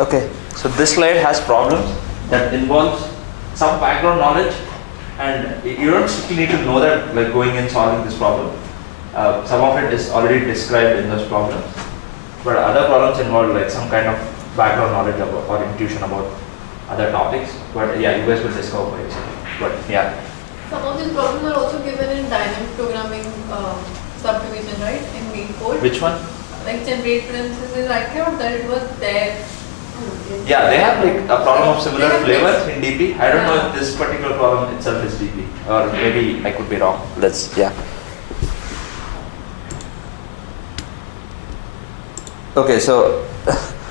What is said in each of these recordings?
Okay, so this slide has problems that involves some background knowledge, and you don't strictly need to know that like going and solving this problem. Some of it is already described in those problems, but other problems involve like some kind of background knowledge about, or intuition about other topics. But yeah, you guys will discover by yourself. But yeah. Some of these problems are also given in dynamic programming subdivision, right? In main code. Which one? Like generate parentheses, I thought that it was there. Yeah, they have like a problem of similar They have flavor in DP. I don't know if this particular problem itself is DP, or maybe I could be wrong. Yeah. Okay, so,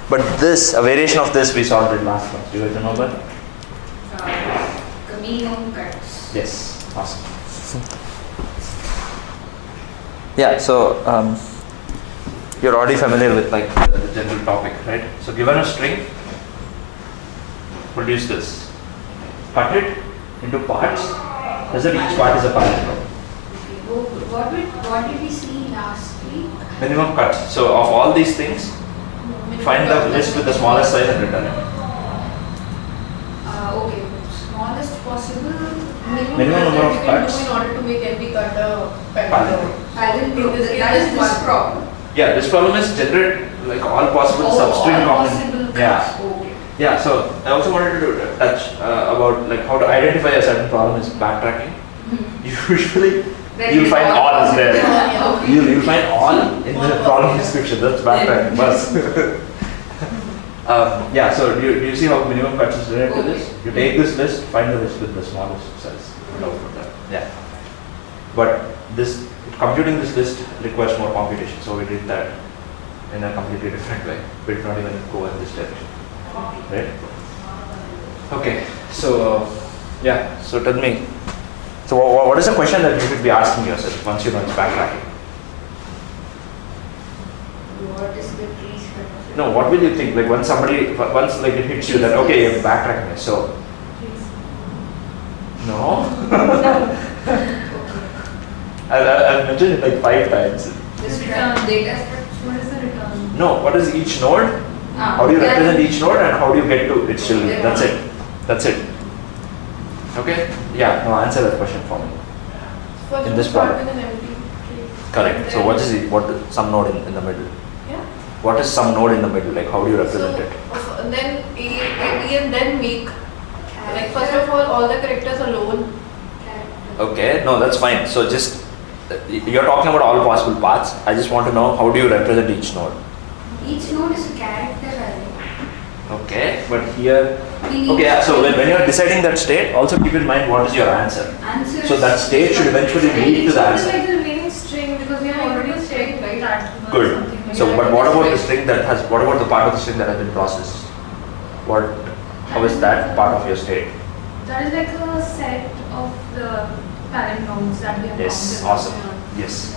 but this, a variation of this we solved in last class. Do you guys remember? Minimum cuts. Yes, awesome. Yeah, so you're already familiar with like the general topic, right? So given a string, produce this. Cut it into parts. Does it each part is a palindrome? What did we see last week? Minimum cuts. So of all these things, find the list with the smallest size and return it. Okay, smallest possible Minimum number of you can cuts. do in order to make every cut a Palindrome. palindrome. In this That case, is this one. problem. Yeah, this problem is generate like all possible substring all common. possible cuts. Yeah. Okay. Yeah, so I also wanted to touch about like how to identify a certain problem is backtracking. Usually you'll find all is there. Yeah. You'll find all in the problem description. That's backtracking. Yeah, so do you see how minimum cuts is related to this? You take this list, find the list with the smallest size. Yeah. But this computing this list requires more computation, so we did that in a completely different way. We did not even go in this direction. Right? Okay, so yeah, so tell me. So what is the question that you should be asking yourself once you know it's backtracking? What is the tree structure? No, what will you think? Like once like it hits you that okay, you're backtracking it. So no. I've mentioned it like 5 times. This return data structure. What is the return? No, what is each node? How do you represent each node and how do you get to its children? That's it. That's it. Okay? Yeah, no, answer that question for me. First In you this start problem. with an empty tree. Correct. So what is some node in the middle? Yeah. What is some node in the middle? Like how do you represent it? Then A, B, and then make. Like first of all the characters alone. Okay, no, that's fine. So just you're talking about all possible paths. I just want to know how do you represent each node? Each node is a character array. Okay, but here. We need Okay, yeah, so when you're deciding that state, also keep in mind what is your answer. answer. So that state should eventually lead to the It's answer. like the remaining string because we have already checked right at Good. something. So, but what about the string that has? What about the part of the string that has been processed? What? How is that part of your state? That is like a set of the palindromes that we have Yes, found. awesome. Yes.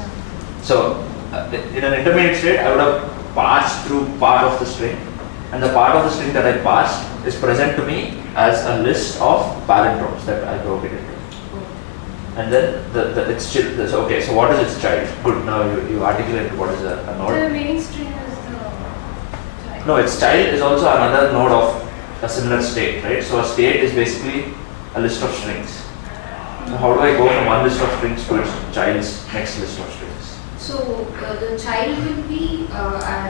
So, in an intermediate state, I would have passed through part of the string, and the part of the string that I passed is present to me as a list of palindromes that I broke it into. And then its child. So, okay, so what is its child? Good. Now you articulated what is a The node. remaining string is the No, its child is also another node of a similar state, right? So a state is basically a list of strings. So how do I go from one list of strings to its child's next list of strings? So the child will be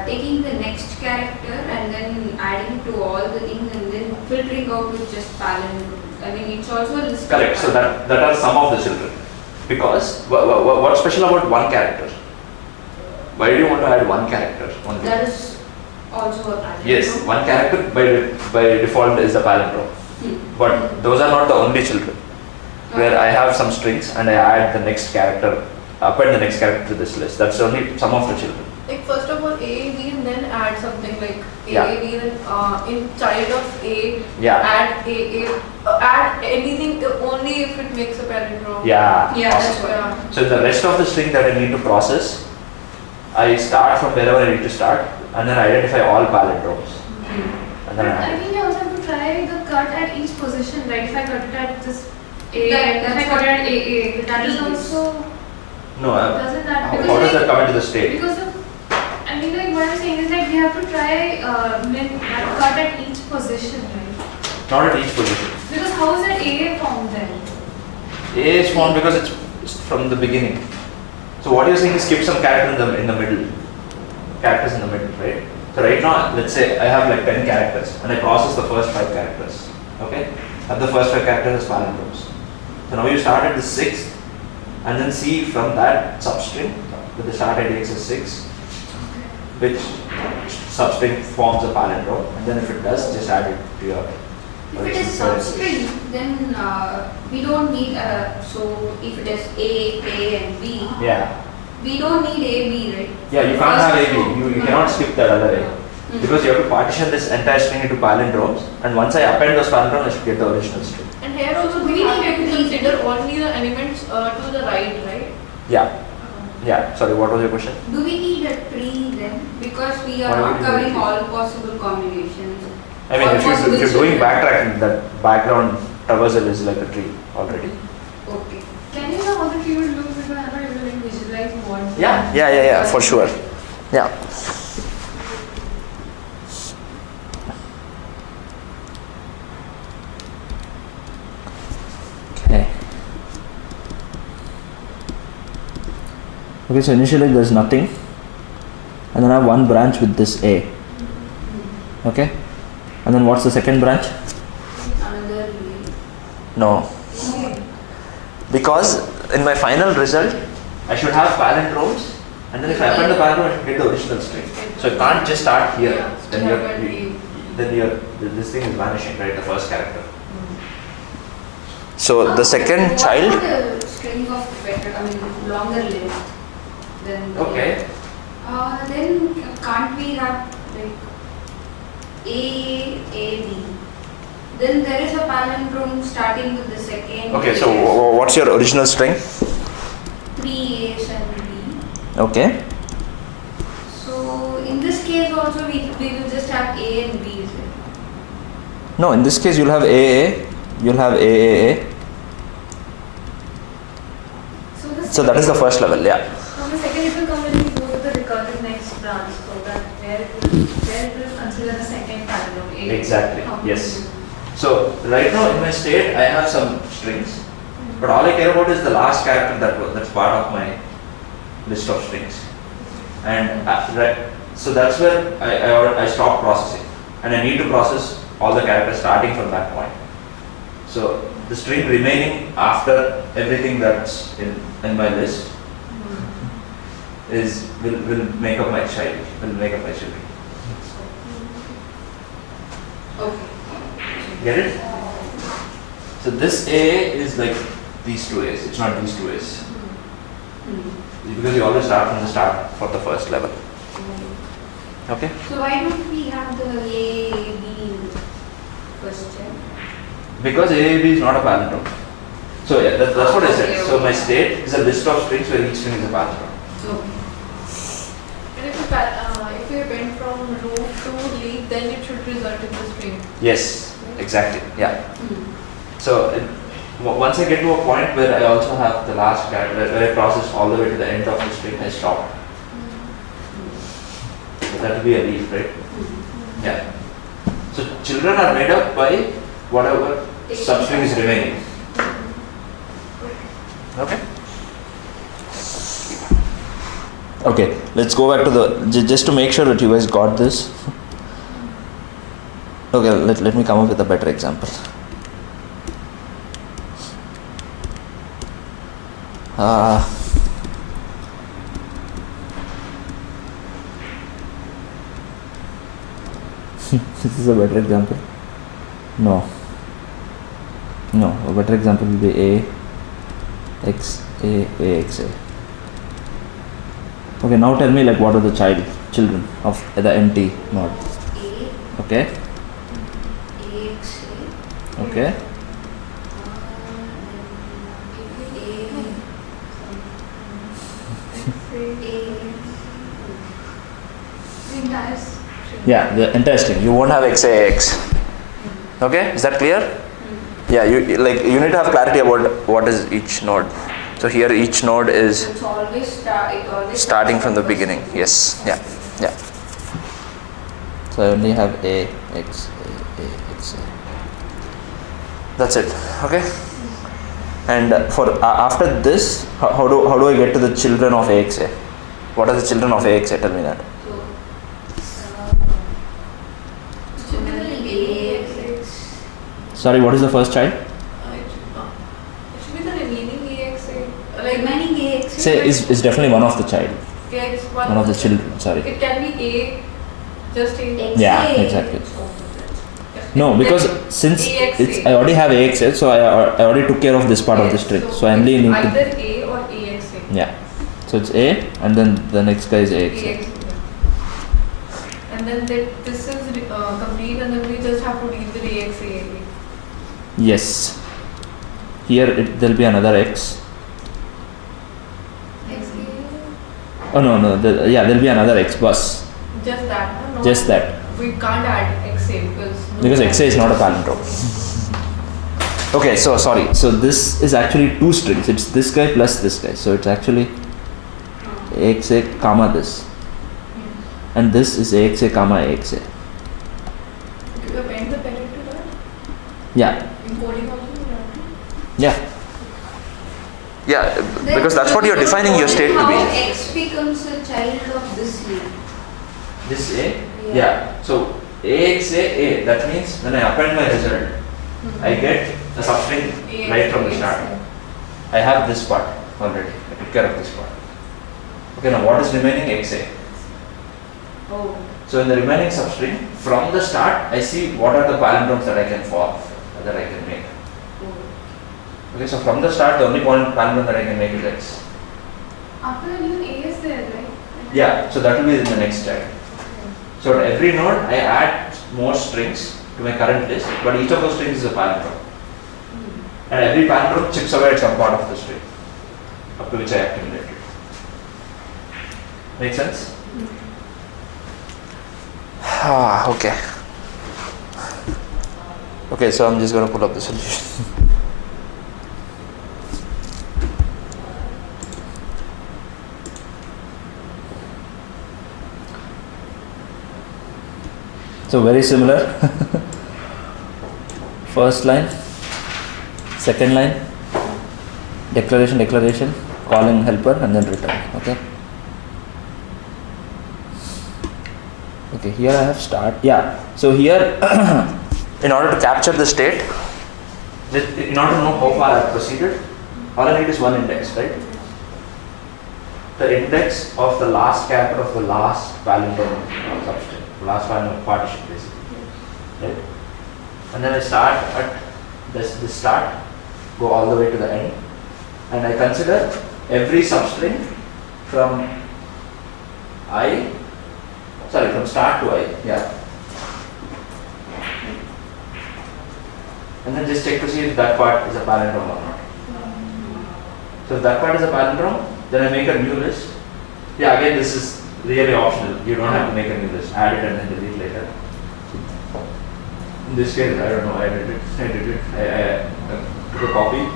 taking the next character and then adding to all the things and then filtering out with just palindrome. I mean, it's also a list. Correct. So that are some of the children. Because what's special about one character? Why do you want to add one character only? That is also a palindrome. Yes, one character by default is a palindrome. But those are not the only children. Where I have some strings and I add the next character, append the next character to this list. That's only some of the children. Like first of all A, B, and then add something like A, Yeah. B, then in child of A, Yeah. add add anything only if it makes a palindrome. Yeah. Yeah, awesome. that's what. Yeah. So the rest of the string that I need to process, I start from wherever I need to start and then identify all palindromes. And then But I I think you also have to try the cut at each position, right? If I cut it at this A, That- if I that's cut it what at AA, that is B is. also no. doesn't that How because does like, that come into the state? because of I mean like what I'm saying is that we have to try cut at each position, right? Not at each position. Because how is that A formed then? A is formed because it's from the beginning. So what you're saying is skip some character in the middle. Characters in the middle, right? So right now, let's say I have like 10 characters and I process the first 5 characters. Okay? Have the first 5 characters as palindromes. So now you start at the 6th and then see from that substring with the start IDX is 6, which substring forms a palindrome, and then if it does, just add it to your If it is substring, then we don't need, so if it is A and B, Yeah. we don't need A, B, right? Yeah, you can't have AB. You cannot skip that other A. Because you have to partition this entire string into palindromes, and once I append those palindromes, I should get the original string. And here also So we we have need to to consider only the elements to the right? Yeah. Yeah. Sorry, what was your question? Do we need a tree then? Because we are Why not would you covering need a all possible combinations. I mean, All if you're possible doing children. backtracking, that background traversal is like a tree already. Okay. Can you know how the tree would look because I'm not able to visualize what? Yeah, for sure. Yeah. Okay. Okay, so initially there's nothing, and then I have one branch with this A. Okay, and then what's the second branch? Another No, because in my final result, I should have palindromes, and then if I append the palindrome, I should get the original string. So I can't just start here. Yeah, Then have a tree. this thing is vanishing, right? The first character. So the second child. What about the string of better, longer length than the Okay. Then can't we have like A, B? Then there is a palindrome starting with the second. Okay. So what's your original string? 3 A's and B. Okay. So in this case also we will just have A and B, is it? No, in this case you'll have AA. You'll have AAA. So that is the first level. Yeah. From the second it will come when we go to the recursive next branch, so that where it will consider the second palindrome. A. Exactly, How yes. many? So right now in my state, I have some strings, but all I care about is the last character that's part of my list of strings. And so that's where I stop processing, and I need to process all the characters starting from that point. So the string remaining after everything that's in my list will make up my child, will make up my children. Okay. Get it? So this A is like these two A's. It's not these two A's. Because you always start from the start for the first level. Okay? So why don't we have the A, B in the first step? Because AAB is not a palindrome. So yeah, that's what I said. Okay, So my okay. state is a list of strings where each string is a palindrome. Okay. And if you went from root to leaf, then it should result in the string. Yes, exactly. Yeah. So once I get to a point where I also have the last character, where I process all the way to the end of the string, I stop. So that will be a leaf, right? Yeah. So children are made up by whatever substring is remaining. Okay. Okay, let's go back to the just to make sure that you guys got this. Okay, let me come up with a better example. This is a better example. No, a better example will be A X A X A. Okay, now tell me like what are the children of the empty node? A, Okay, X, A. okay. The entire string. Yeah, the entire string. You won't have XAX. Okay, is that clear? Yeah, you need to have clarity about what is each node. So here each node is It's always starting from the beginning. Yes. Yeah. So I only have A, X, A. That's it. Okay. And for after this, how do I get to the children of AXA? What are the children of AXA? Tell me that. Sorry, what is the first child? It should be the remaining AXA. Like Remaining AX. Say is definitely one of the child. AX One of the children. Sorry. It can be A, just A. Yeah, exactly. No, because since it's I already have AXA, so I already took care of this part of the string. So I only need to. Either A or AXA. Yeah. So it's A, and then the next guy is AXA. AXA. And then this is complete, and then we just have to deal with AXA. Yes. Here there'll be another X. Oh no. There'll be another X bus. Just that. No? Just that. We can't add XA Because XA is not a palindrome. Okay, so sorry. So this is actually two strings. It's this guy plus this guy. So it's actually AXA comma this. And this is AXA comma AXA. Do you append the parent to that? Yeah. In coding also? Yeah. Yeah, because that's what you're defining your state to How be. X becomes a child of this name. This A? Yeah. So AXA A. That means when I append my result, I get a substring right from the start. I have this part already. I took care of this part. Okay, now what is remaining? XA. Oh. So in the remaining substring, from the start, I see what are the palindromes that I can form, that I can make. Okay, so from the start, the only palindrome that I can make is X. After that, even A is there, right? Yeah, so that will be in the next step. So at every node, I add more strings to my current list, but each of those strings is a palindrome. And every palindrome chips away at some part of the string, up to which I accumulate it. Make sense? Okay. Okay, so I'm just going to pull up the solution. So very similar. First line, second line, declaration, calling helper, and then return. Okay. Okay, here I have start. Yeah. So here, in order to capture the state, in order to know how far I have proceeded, all I need is one index, right? The index of the last character of the last palindrome substring. Last one partition basically, right? And then I start at this start, go all the way to the end, and I consider every substring from from start to I, yeah. And then just check to see if that part is a palindrome or not. So if that part is a palindrome, then I make a new list. Yeah, again this is really optional. You don't have to make a new list. Add it and then delete later. In this case, I don't know. I did it. I took a copy.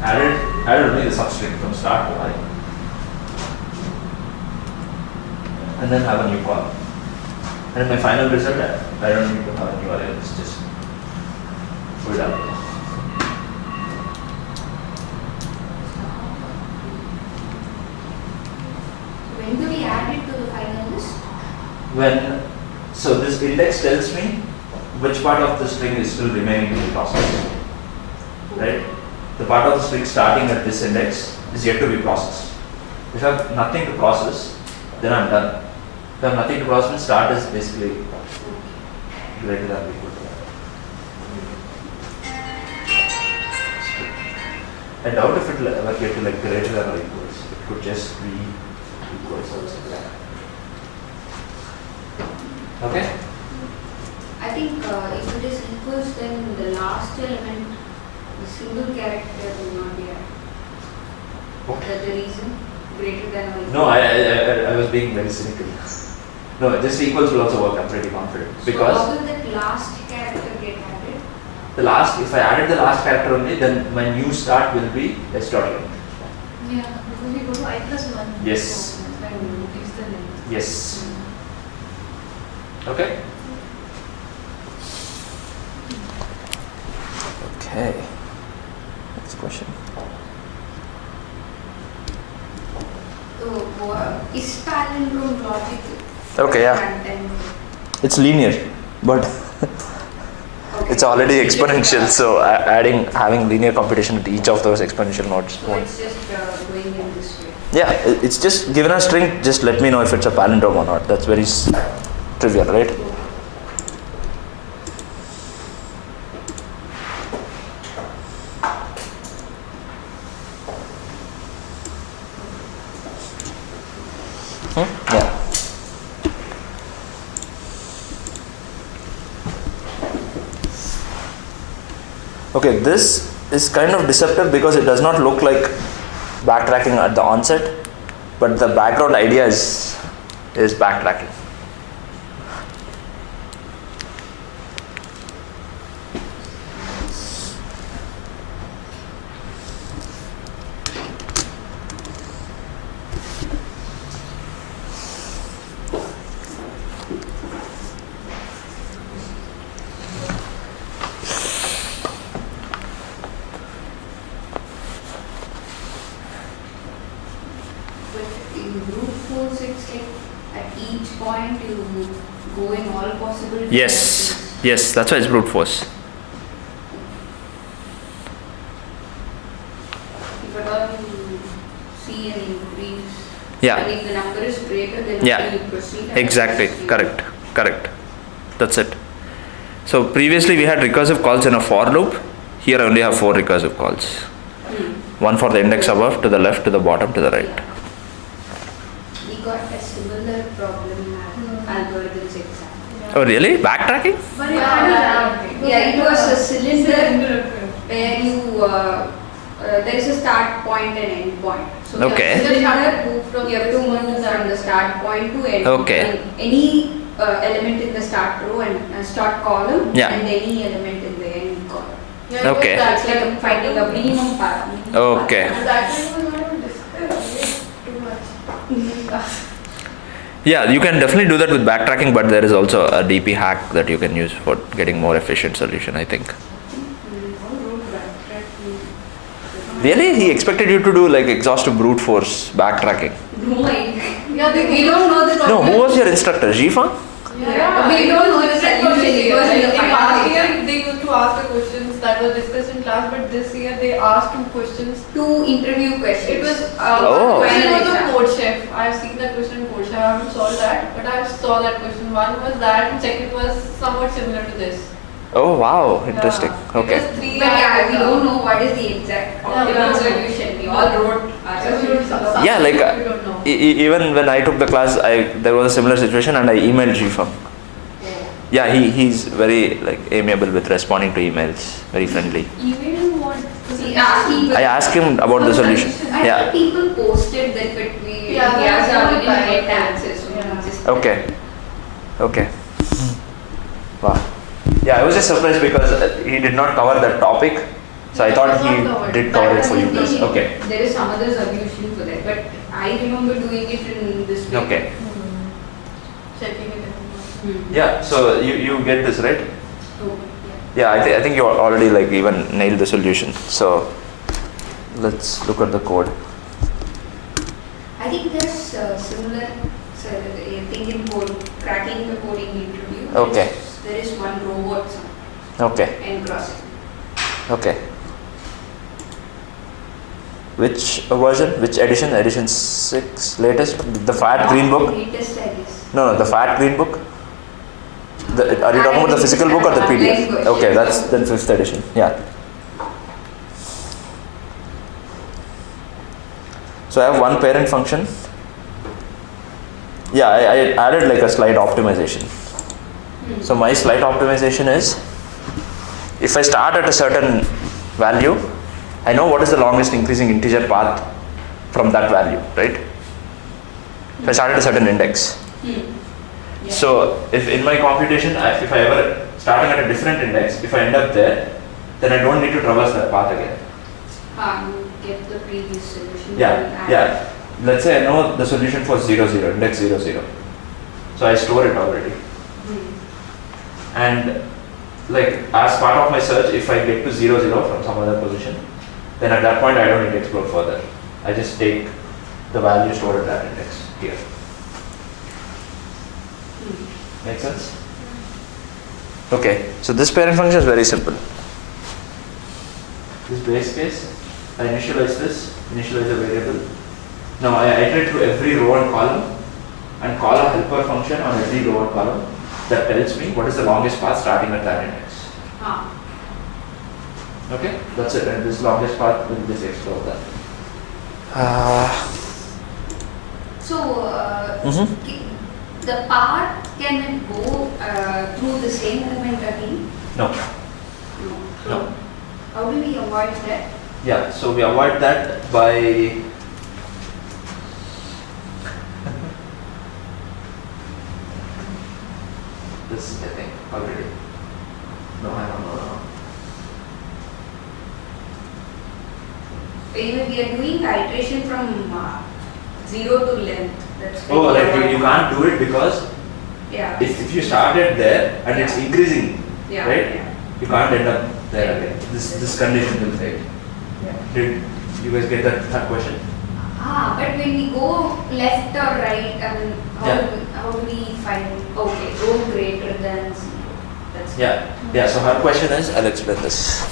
Added only the substring from start to I, and then have a new column. And in my final result, I don't need to have a new array. It's just pull it out. When do we add it to the final list? So this index tells me which part of the string is still remaining in the process, right? The part of the string starting at this index is yet to be processed. If I have nothing to process, then I'm done. If I have nothing to process, start is basically greater than or equal to that. I doubt if it will ever get to like greater than or equals. It could just be equals also. Okay? I think if it is equals, then the last element, the single character will not be added. Okay. That's the reason? Greater than or equal? No, I was being very cynical. No, just equals will also work, I'm pretty confident. Because so how will that last character get added? if I added the last character only, then my new start will be S dot length. Yeah, because we go to I plus 1. Yes. So that's why we increase the length. Yes. Okay. Okay. Next question. So, is palindrome logic? Okay, yeah. Front-end? It's linear, but Okay. it's already exponential. So having linear computation at each of those exponential nodes. So it's just going in this way. Yeah, it's just given a string. Just let me know if it's a palindrome or not. That's very trivial, right? Yeah. Okay, this is kind of deceptive because it does not look like backtracking at the onset, but the background idea is backtracking. But in brute force, it's like at each point you go in all possible directions. Yes, that's why it's brute force. If at all you see an increase, Yeah. and if the number is greater, then Yeah. only you proceed. and Exactly, proceed. correct. That's it. So previously we had recursive calls in a for loop. Here I only have 4 recursive calls. One for the index above, to the left, to the bottom, to the right. We got a similar problem at algorithms exam. Oh really? Backtracking? But it Yeah, had a yeah, round. okay. Yeah, it was a cylinder Cylinder. where there is a start point and end point. So you Okay. have to You have to cylinder, move from you have to move from the start point to end. Okay. And any element in the start row and start column, Yeah. and any element in the end column. Yeah, it was Okay. that, It's like I'm finding a minimum parameter. Okay. And that one was not even discussed too much. Yeah, you can definitely do that with backtracking, but there is also a DP hack that you can use for getting more efficient solution, I think. Really? He expected you to do like exhaustive brute force backtracking. No idea. Yeah, We don't know the No, who was your instructor? Jifang? Yeah, We don't know the solution. It was in the in final past year exam. they used to ask the questions that were discussed in class, but this year they asked 2 questions. 2 interview questions. It was Oh. one question was Final on exam. Code Chef. I've seen that question in Code Chef. I haven't solved that, but I saw that question. One was that, and second was somewhat similar to this. Oh wow, interesting. Yeah. Okay. It was 3 But yeah, we hours. don't know what is the exact optimal Yeah. solution. We all wrote our solutions. Yeah, like, We don't know. Even when I took the class, there was a similar situation and I emailed Jifang. Yeah, he's very like amiable with responding to emails, very friendly. Even what? I asked him about the solution. I Yeah. think people posted that, but we Yeah, asked that's our not didn't bad. get answers. So Yeah. we just Okay. Okay. Wow. Yeah, I was just surprised because he did not cover that topic, so I Yeah, thought it was he not covered. did cover it for you That guys. was Okay. There is some other solution for that, but I remember doing it in this way. Okay. Checking it. Yeah. So you get this right? So, Yeah, I think you already like even nailed the solution. So let's look at the code. I think there's similar thing in code, cracking the coding interview. Okay. There is one robot Okay. and crossing. Okay. Which version? Which edition? Edition 6 latest? The fat green book? Latest, I guess. No, the fat green book. Are you talking about the physical book or the PDF? Online Okay, version. that's then 5th edition. Yeah. So I have one parent function. Yeah, I added like a slide optimization. So my slide optimization is, if I start at a certain value, I know what is the longest increasing integer path from that value, right? If I start at a certain index. Yeah. So if in my computation, if I ever starting at a different index, if I end up there, then I don't need to traverse that path again. Get the previous solution. Yeah, and add yeah. Let's say I know the solution for 0, 0, index 0, 0. So I store it already. And like as part of my search, if I get to 0, 0 from some other position, then at that point I don't need to explore further. I just take the value stored at that index here. Make sense? Okay, so this parent function is very simple. This base case, I initialize this, initialize a variable. Now I iterate through every row and column and call a helper function on every row and column that tells me what is the longest path starting at that index. Okay, that's it. And this longest path will just explore that. The path can it go through the same element again? No. No. How do we avoid that? Yeah, so we avoid that by this, I think, already. No, I don't know. Even we are doing iteration from 0 to length. That's Oh, very like you avoid. can't do it because Yeah. if you started there and it's increasing, Yeah. right? Yeah. You can't end up there again. This condition will fail. Yeah. Did you guys get that question? But when we go left or right, how, Yeah. how do we find? Okay, go greater than 0. That's Yeah. So her question is, I'll explain this.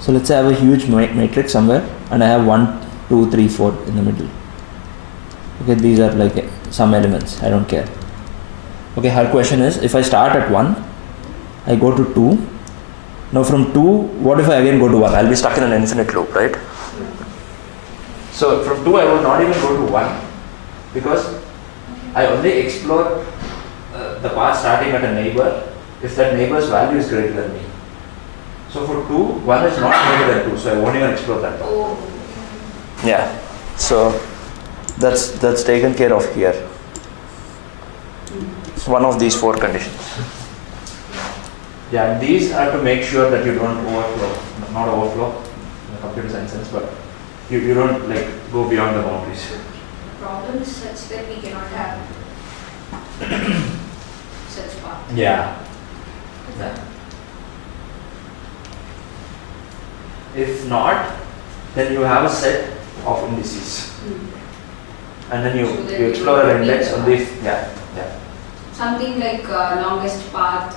So let's say I have a huge matrix somewhere and I have 1, 2, 3, 4 in the middle. Okay, these are like some elements, I don't care. Okay, her question is, if I start at 1, I go to 2. Now from 2, what if I again go to 1? I'll be stuck in an infinite loop, right? So from 2 I will not even go to 1 because I only explore the path starting at a neighbor if that neighbor's value is greater than me. So for 2, 1 is not greater than 2, so I won't even explore that path. Oh. Yeah, so that's taken care of here. It's one of these 4 conditions. Yeah, and these are to make sure that you don't overflow, not overflow in a computer science sense, but you don't like go beyond the boundaries. The problem is such that we cannot have such path. Yeah. If not, then you have a set of indices, and then you So then explore you an don't index need on the the yeah. Something like longest path.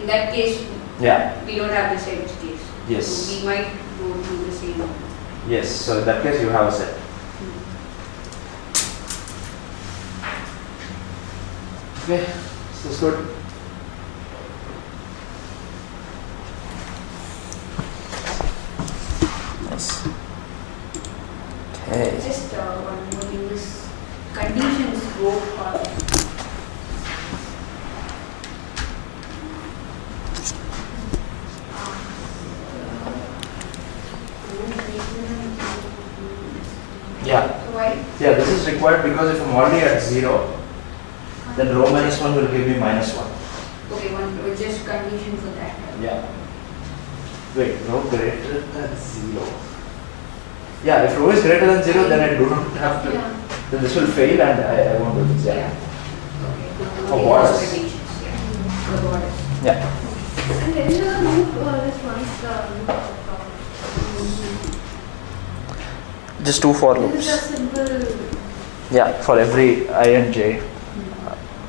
In that case, Yeah. we don't have this edge case. Yes. So we might go through the same. Yes. So in that case, you have a set. Okay. Is this good? Yes. Okay. Just one more thing is conditions go for Yeah. why? Yeah. This is required because if I'm already at 0, then rho minus 1 will give me minus 1. Okay, one just condition for that. Yeah. Wait, rho greater than 0. Yeah, if rho is greater than 0, then I do not have to. Yeah. Then this will fail and I won't do this. Yeah. Okay. For borders. Conditions, yeah. For borders. Yeah. And there is a loop response loop of Just 2 for This loops. is a simple. Yeah, for every I and j,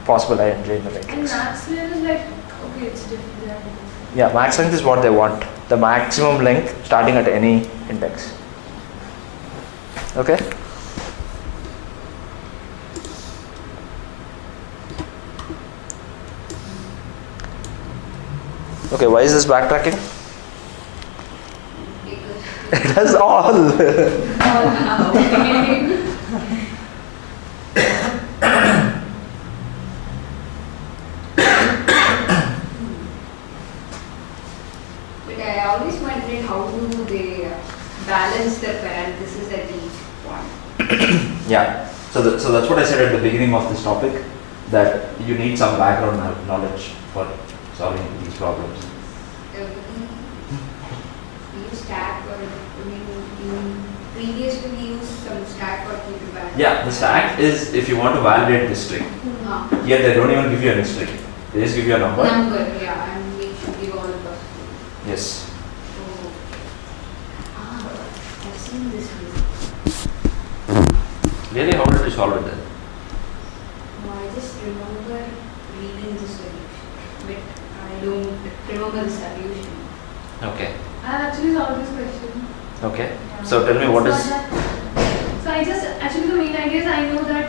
possible I and j in the And matrix. maximum is like, okay, it's different. than- Yeah, max length is what they want. The maximum length starting at any index. Okay? Okay, why is this backtracking? Because It has all. all now. But I always wondered how do they balance the parentheses at each point. Yeah. So that's what I said at the beginning of this topic, that you need some background knowledge for solving these problems. We use stack or in previous basically use some stack or keep it back. Yeah, the stack is if you want to validate this string. Ah. Here they don't even give you any string. They just give you a number. Number, yeah, and we should give all the possible. Yes. Oh. Ah, I've seen this one. Really, how did you solve it then? No, I just remember reading the solution, but I don't remember the solution. Okay. I actually solved this question. Okay. Yeah. So tell me what It's is. not that- So I just, actually the main idea is I know that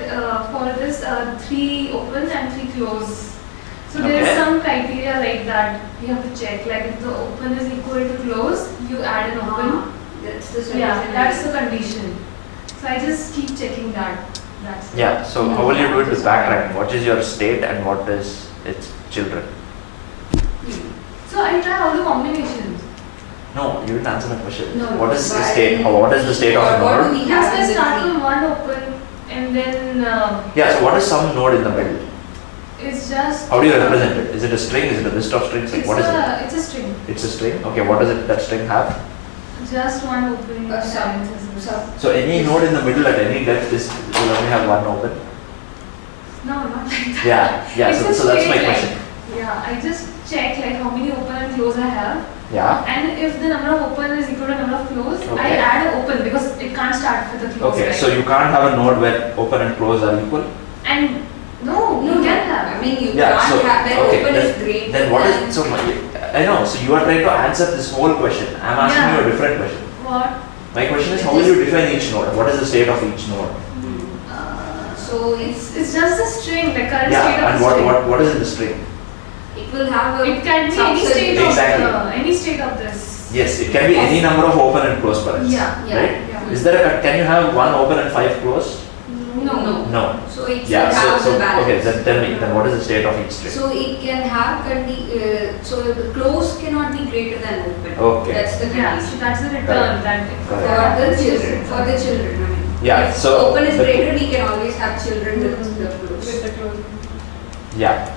for this 3 open and 3 close. So there Okay. is some criteria like that you have to check. Like if the open is equal to close, you add an open. Ah, that's the solution. Yeah, that's the condition. So I just keep checking that. That's Yeah. So how will you do it with backtracking? What is your state and what is its children? So I try all the combinations. No, you didn't answer my question. No, What is the why- state? What is the state of a What do node? we Yes, have I in the start tree? from one open and then Yeah. So what is some node in the middle? it's just. How do you represent it? Is it a string? Is it a list of strings? Like, It's what is it? It's a string. It's a string. Okay. What does it that string have? Just one open. Sub. So any node in the middle at any depth is will only have one open. No, not like that. Yeah. Yeah. It's So, a so that's my straight line. question. Yeah, I just check like how many open and close I have, Yeah. and if the number of open is equal to number of close, I Okay. add an open because it can't start with a close. Okay. right? So you can't have a node where open and close are equal. And no, you can have. I mean, you Yeah, can't so- have that okay, open then- is great. Then what is so? I know. So you are trying to answer this whole question. I'm asking Yeah. you a different question. What? My question is, how will you define each node? What is the state of each node? So It's just a string, the current Yeah, state of and the string. what is in the string? it will have a It can be any subset. state Exactly. of any state of this. Yes, it can be any number of open and close parents. Yeah, Yeah. Right? yeah. Is there a, can you have one open and 5 close? No. No. So it should Yeah. have So the balance. okay. Then tell me. Then what is the state of each string? So it can have so the close cannot be greater than open. Okay. That's the Yeah, so condition. that's the return Correct. that Correct. For the children, I mean. Yeah, If so open is the- greater, we can always have children with the close. With the close. Yeah.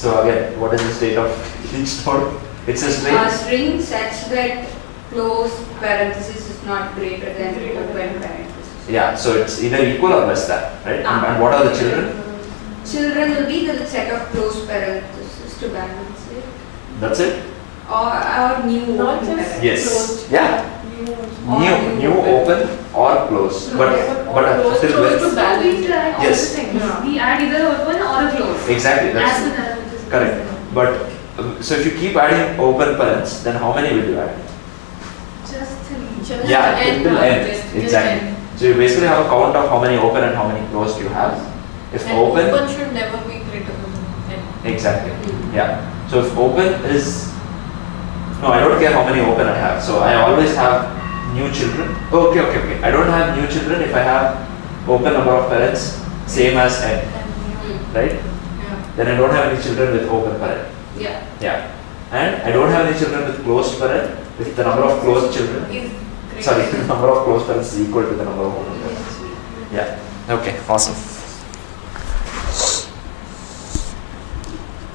So again, what is the state of each node? It's a string. A string such that close parenthesis is not greater than open parenthesis. Yeah. So it's either equal or less than, right? Ah. And what are the children? Children will be the set of close parentheses to balance it, That's it. or new Not open just parenthesis. Yes. closed. Yeah. New ones. New open or close, No, but close still to with. So we try all Yes. the things. Yeah. We add either open or a close. Exactly. As That's soon as it is correct. possible. But so if you keep adding open parents, then how many will you add? Just three. Just Yeah, end till now, end. just Exactly. end. So you basically have a count of how many open and how many closed you have. If And open, open should never be greater than n. exactly. Mm. Yeah. So if open is no, I don't care how many open I have. So I always have new children. Okay. I don't have new children if I have open number of parents same as n, Mm. right? Yeah. Then I don't have any children with open parent. Yeah. Yeah. And I don't have any children with closed parent if the number of closed children, Is greater. sorry, the number of closed parents is equal to the number of open parents. Yeah. Okay, awesome.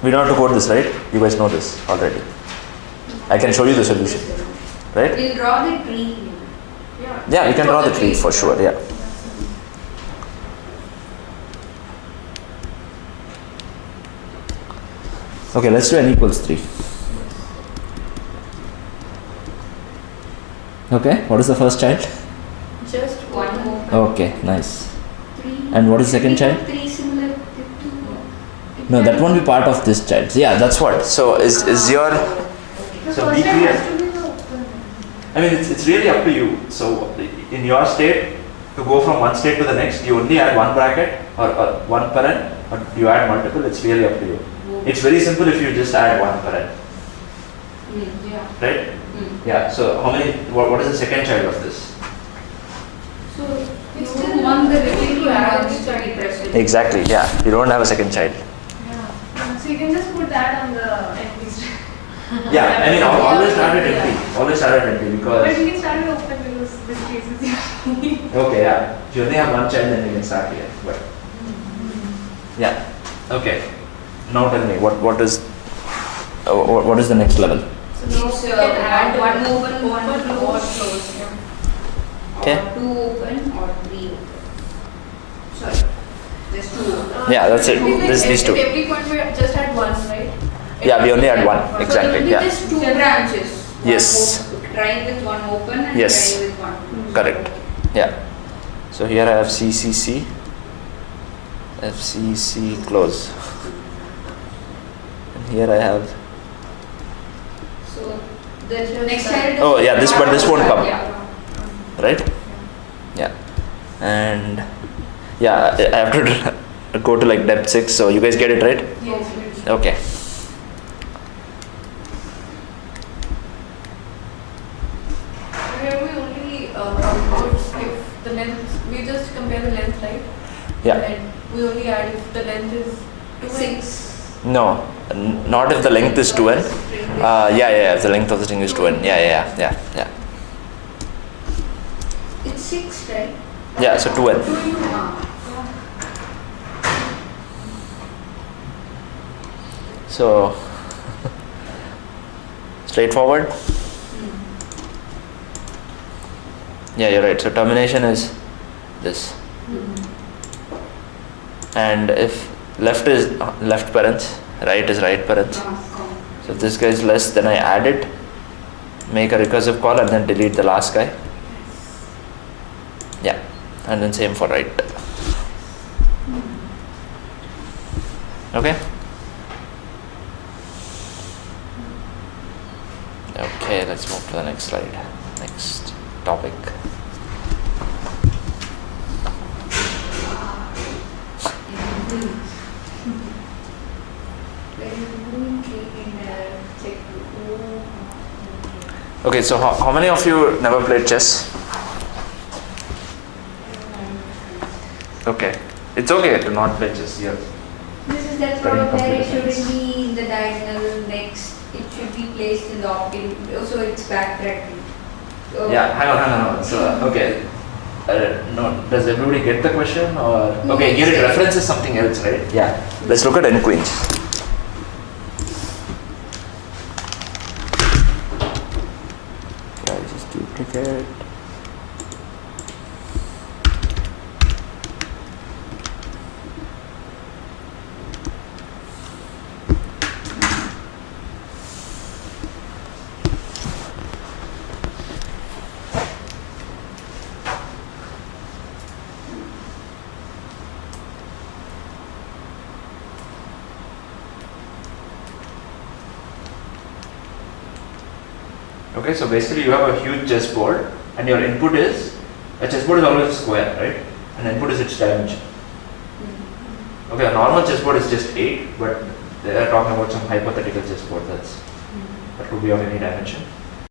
We don't have to code this, right? You guys know this already. I can show you the solution, right? We'll draw the tree. Yeah. Yeah, you can draw the tree for sure, yeah. Okay, let's do n equals 3. Okay, what is the first child? Just One open. more. Okay, nice. Three. And what is second child? Three similar to No, that won't be part of this child. Yeah, that's what. So is your, The So first be time clear. has to be the open. I mean it's really up to you. So in your state, to go from one state to the next, you only add one bracket or one parent, or you add multiple, it's really up to you. It's very simple if you just add one parent, Yeah. right? Mm. Yeah, so how many, what is the second child of this? So It's you still want the equal repeat to add values to be present. Exactly, yeah. You don't have a second child. Yeah. So you can just put that on the empty string. Yeah, I mean, always start at empty. Always start at empty But because, you can start it open because this case is okay, yeah. If you only have one child, then you can start here. But, yeah, okay. Now tell me, what is the next level? So You it's can add add one open, one open or close. close. Yeah. or 2 open or 3 open. Sorry, just 2 open. Yeah, that's it. It will be like These two. At every point we just had one, right? Yeah, we only had one. So Exactly, there will be yeah. just 2 branches. One Yes. try with one open and Yes. try with one close. Correct. Yeah. So here I have CCC, FCC close. And here I have. So the next child. Oh, yeah, this- but this won't come. Yeah. Right? Yeah. And yeah, I have to go to like depth 6. So you guys get it right? Yes. Okay. Here we only compute if the length, we just compare the length, right? Yeah. And we only add if the length is 6. No, not if the length is 2n. Yeah. If the length of the string is 2n. Yeah. It's 6, right? Yeah. So 2n. Ah. So straightforward. Yeah, you're right. So termination is this. And if left is left parents, right is right parents. So if this guy is less, then I add it, make a recursive call, and then delete the last guy. Yeah, and then same for right. Okay? Okay, let's move to the next slide. Next topic. Okay, so how many of you never played chess? Okay, it's okay to not play chess. Yeah. This is that Studying problem where it computer shouldn't science. be in the diagonal next. It should be placed in the optim. So it's backtracking. So Yeah, hang on. So, okay. No, does everybody get the question or? Okay, here it references something else, right? Yeah. Let's look at n queens. Yeah, just duplicate. Okay, so basically you have a huge chessboard and your input is, a chessboard is always a square, right? And input is its dimension. Okay, a normal chessboard is just 8, but they are talking about some hypothetical chessboard that could be of any dimension.